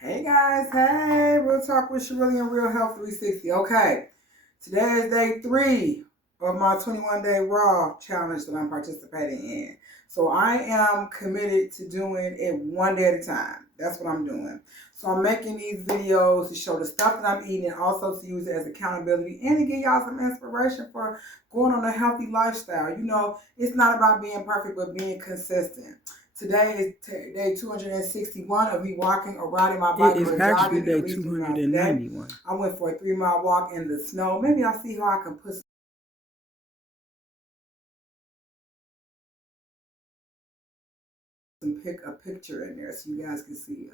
Hey guys, hey, Real Talk with Shirley and Real Health 360. Okay, today is day 3 of my 21-day Raw challenge that I'm participating in. So I am committed to doing it one day at a time. That's what I'm doing. So I'm making these videos to show the stuff that I'm eating and also to use it as accountability and to give y'all some inspiration for going on a healthy lifestyle. You know, it's not about being perfect, but being consistent. Today is day 261 of me walking or riding my bike. It is or actually jogging day at least 291. I went for a 3-mile walk in the snow. Maybe I'll see how I can put a picture in there so you guys can see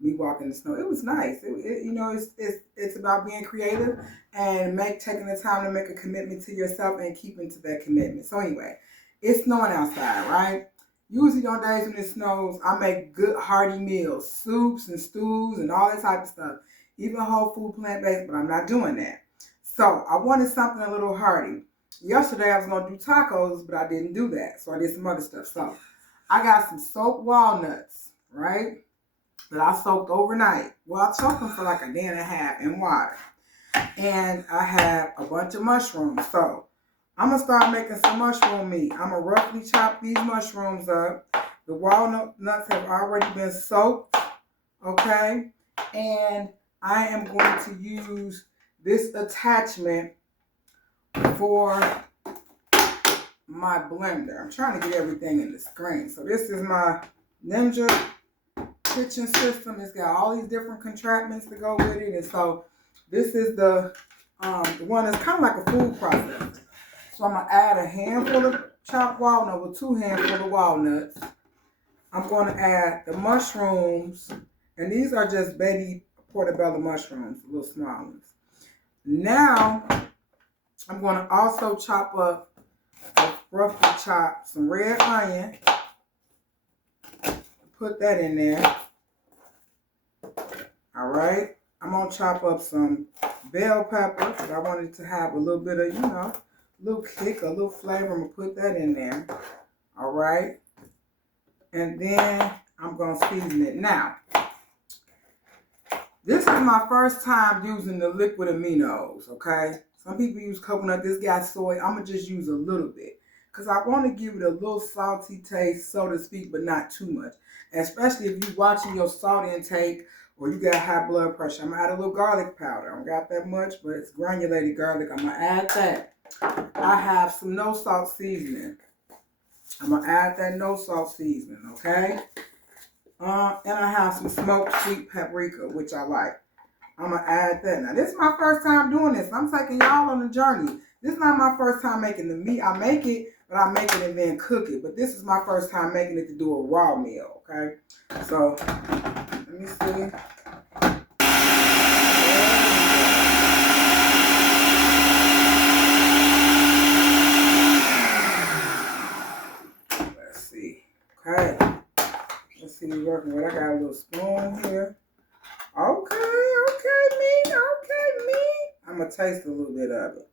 me walking in the snow. It was nice. It's about being creative and taking the time to make a commitment to yourself and keeping to that commitment. So anyway, it's snowing outside, right? Usually on days when it snows, I make good hearty meals, soups and stews and all that type of stuff. Even whole food, plant-based, but I'm not doing that. So I wanted something a little hearty. Yesterday I was going to do tacos, but I didn't do that. So I did some other stuff. So I got some soaked walnuts, right? That I soaked overnight. Well, I soaked them for like a day and a half in water. And I have a bunch of mushrooms. So I'm going to start making some mushroom meat. I'm going to roughly chop these mushrooms up. The walnuts have already been soaked. Okay. And I am going to use this attachment for my blender. I'm trying to get everything in the screen. So this is my Ninja kitchen system. It's got all these different contraptions to go with it. And so this is the one that's kind of like a food processor. So I'm going to add a handful of chopped walnut with 2 handfuls of walnuts. I'm going to add the mushrooms. And these are just baby portobello mushrooms, the little small ones. Now, I'm going to also roughly chop some red onion. Put that in there. All right. I'm going to chop up some bell pepper because I wanted to have a little bit of, a little kick, a little flavor. I'm going to put that in there. All right. And then I'm going to season it. Now, this is my first time using the liquid aminos, okay? Some people use coconut. This got soy. I'm going to just use a little bit because I want to give it a little salty taste, so to speak, but not too much. Especially if you're watching your salt intake or you got high blood pressure. I'm going to add a little garlic powder. I don't got that much, but it's granulated garlic. I'm going to add that. I have some no salt seasoning. I'm going to add that no salt seasoning, okay? And I have some smoked sweet paprika, which I like. I'm going to add that. Now, this is my first time doing this. I'm taking y'all on a journey. This is not my first time making the meat. I make it, but I make it and then cook it. But this is my first time making it to do a raw meal, okay? So, let me see. Let's see. Okay. Let's see what's working with. I got a little spoon here. Okay, meat. I'm going to taste a little bit of it.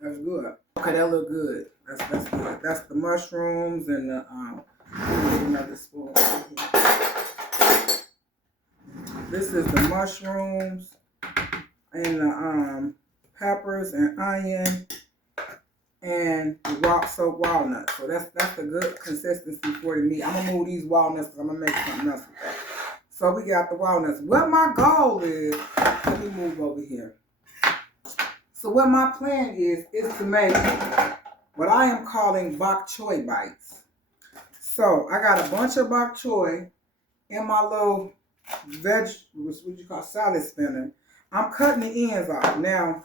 That's good. Okay, that look good. That's good. That's the mushrooms and the another spoon right here. This is the mushrooms and the peppers and onion and the rock soaked walnuts. So that's a good consistency for the meat. I'm gonna move these walnuts because I'm gonna make something else with that. So we got the walnuts. What my goal is, let me move over here. So what my plan is to make what I am calling bok choy bites. So I got a bunch of bok choy in my little what you call salad spinner. I'm cutting the ends off. Now,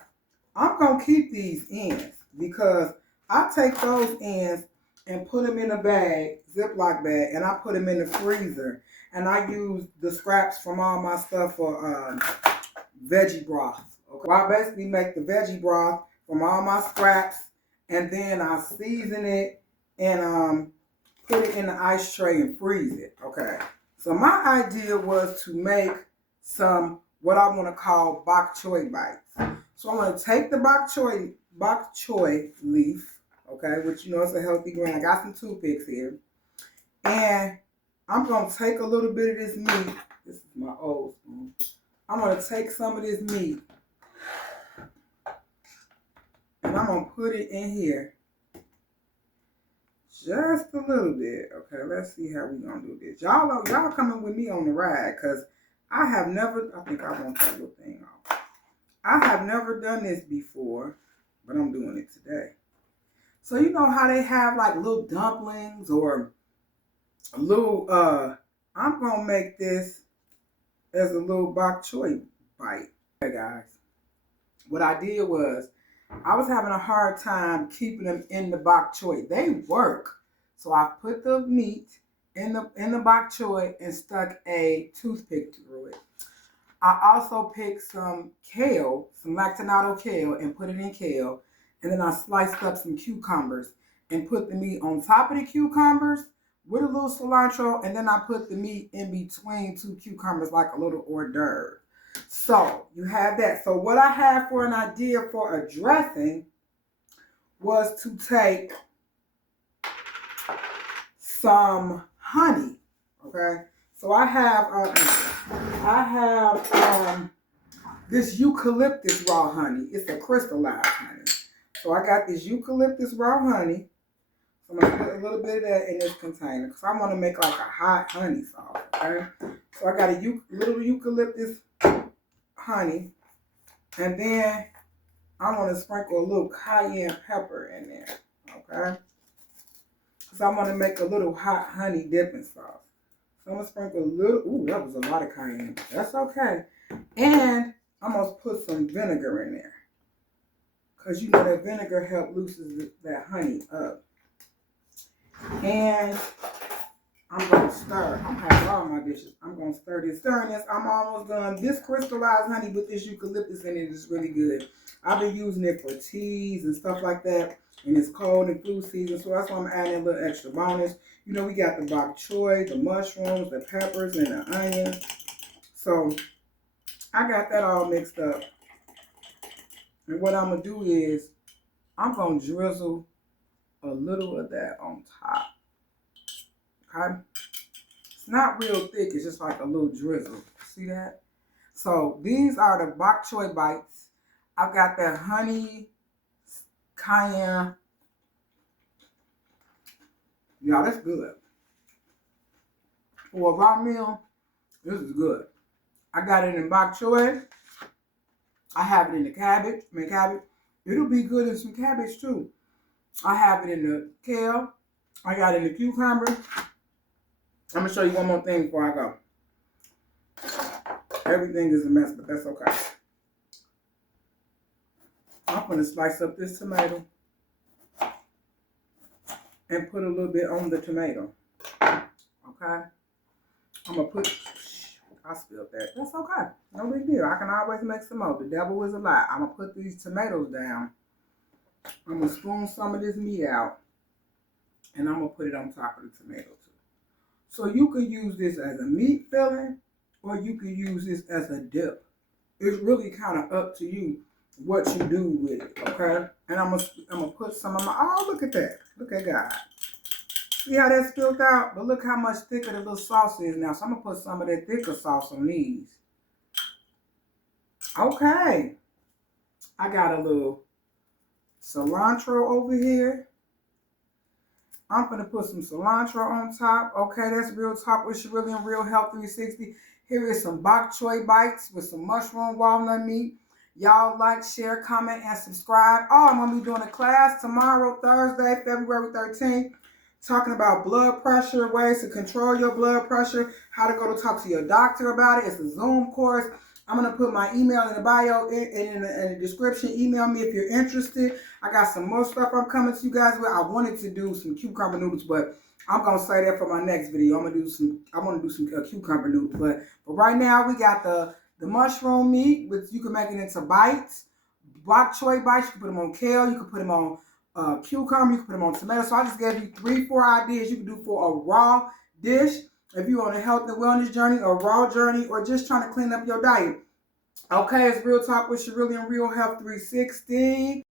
I'm going to keep these ends because I take those ends and put them in a bag, Ziploc bag, and I put them in the freezer. And I use the scraps from all my stuff for veggie broth. Okay. Well, I basically make the veggie broth from all my scraps, and then I season it and put it in the ice tray and freeze it. Okay. So my idea was to make some what I want to call bok choy bites. So I'm going to take the bok choy leaf, okay, which is a healthy grain. I got some toothpicks here, And I'm going to take a little bit of this meat. This is my old spoon. I'm going to take some of this meat. And I'm going to put it in here. Just a little bit. Okay, let's see how we're going to do this. Y'all coming with me on the ride. Because I have never, I think I want that little thing off. I have never done this before. But I'm doing it today. So you know how they have like little dumplings or a little, I'm going to make this as a little bok choy bite. Okay, guys. What I did was, I was having a hard time keeping them in the bok choy. They work. So I put the meat in the bok choy and stuck a toothpick through it. I also picked some kale, some lactinato kale, and put it in kale. And then I sliced up some cucumbers and put the meat on top of the cucumbers with a little cilantro. And then I put the meat in between two cucumbers like a little hors d'oeuvre. So you have that. So what I had for an idea for a dressing was to take some honey. Okay. So I have this eucalyptus raw honey. It's a crystallized honey. So I got this eucalyptus raw honey. So I'm going to put a little bit of that in this container because I want to make like a hot honey sauce. Okay. So I got a little eucalyptus honey. And then I'm going to sprinkle a little cayenne pepper in there. Okay. So I'm going to make a little hot honey dipping sauce. So I'm going to sprinkle a little. Ooh, that was a lot of cayenne. That's okay. And I'm going to put some vinegar in there. Because you know that vinegar helps loosen that honey up. And I'm going to stir. I'm having all my dishes. I'm going to stir this. Stirring this. I'm almost done. This crystallized honey with this eucalyptus in it is really good. I've been using it for teas and stuff like that. And it's cold and flu season. So that's why I'm adding a little extra bonus. You know, we got the bok choy, the mushrooms, the peppers, and the onions. So I got that all mixed up. And what I'm going to do is I'm going to drizzle a little of that on top. Okay? It's not real thick. It's just like a little drizzle. See that? So these are the bok choy bites. I've got that honey, cayenne. Y'all, that's good. For a raw meal, this is good. I got it in bok choy. I have it in the cabbage. It'll be good in some cabbage too. I have it in the kale. I got it in the cucumber. I'm going to show you one more thing before I go. Everything is a mess, but that's okay. I'm going to slice up this tomato and put a little bit on the tomato. Okay? I'm going to put... I spilled that. That's okay. No big deal. I can always make some more. The devil is a lie. I'm going to put these tomatoes down. I'm going to spoon some of this meat out. And I'm going to put it on top of the tomato too. So you could use this as a meat filling. Or you could use this as a dip. It's really kind of up to you what you do with it. Okay? And I'm gonna put some of my... Oh, look at that. Look at God. See how that spilled out? But look how much thicker the little sauce is now. So I'm going to put some of that thicker sauce on these. Okay. I got a little cilantro over here. I'm going to put some cilantro on top. Okay, that's Real Talk with Shirley and Real Health 360. Here is some bok choy bites with some mushroom walnut meat. Y'all like, share, comment, and subscribe. Oh, I'm going to be doing a class tomorrow, Thursday, February 13th. Talking about blood pressure, ways to control your blood pressure, how to go to talk to your doctor about it. It's a Zoom course. I'm going to put my email in the bio and in the description. Email me if you're interested. I got some more stuff I'm coming to you guys with. I wanted to do some cucumber noodles, but I'm going to say that for my next video. I want to do some cucumber noodles. But right now, we got the mushroom meat, which you can make it into bites. Bok choy bites, you can put them on kale. You can put them on cucumber, you can put them on tomato. So I just gave you 3-4 ideas you can do for a raw dish. If you're on a health and wellness journey, a raw journey, or just trying to clean up your diet. Okay, it's Real Talk with Shirley and Real Health 360.